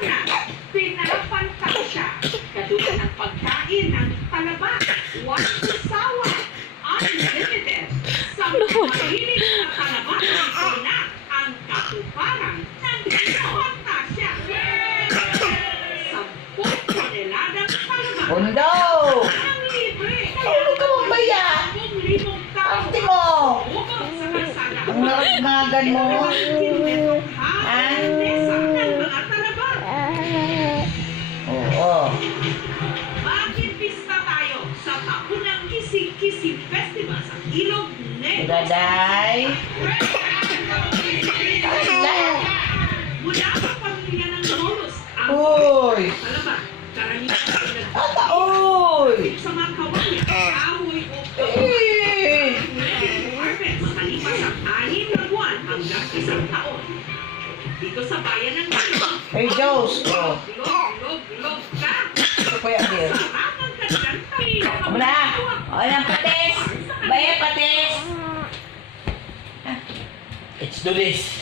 Kaliwanag, pinapantasya, katulad ng pagkain ng talaba, walang sawa, unlimited. Sa mahilig na talaba, ito na ang katuparan ng pinapantasya. 10 toneladang talaba. Undo! Ang libre. Ano ka mamaya? 10,000 tao. Arte mo! Bukod sa kalsada. Ang naragnagan mo. Mesa ng mga talaba. Oo. Makikipista tayo sa taunang Kisi-Kisi Festival sa Ilog Negros. Daday. Mula sa pamilya ng Lolos, ang Uy! talaba, karaniwan ay Ata, uy! sa mga kawanya, kahoy o Eh! harvest makalipas ang 6 na buwan hanggang 1 taon. Dito sa bayan ng Manila, Hey, Jones! Oh, Log ka! ito pa yan din. Sarap ang kanilang tayo. Amo na! O, yan, patis! Baya, patis! It's do this!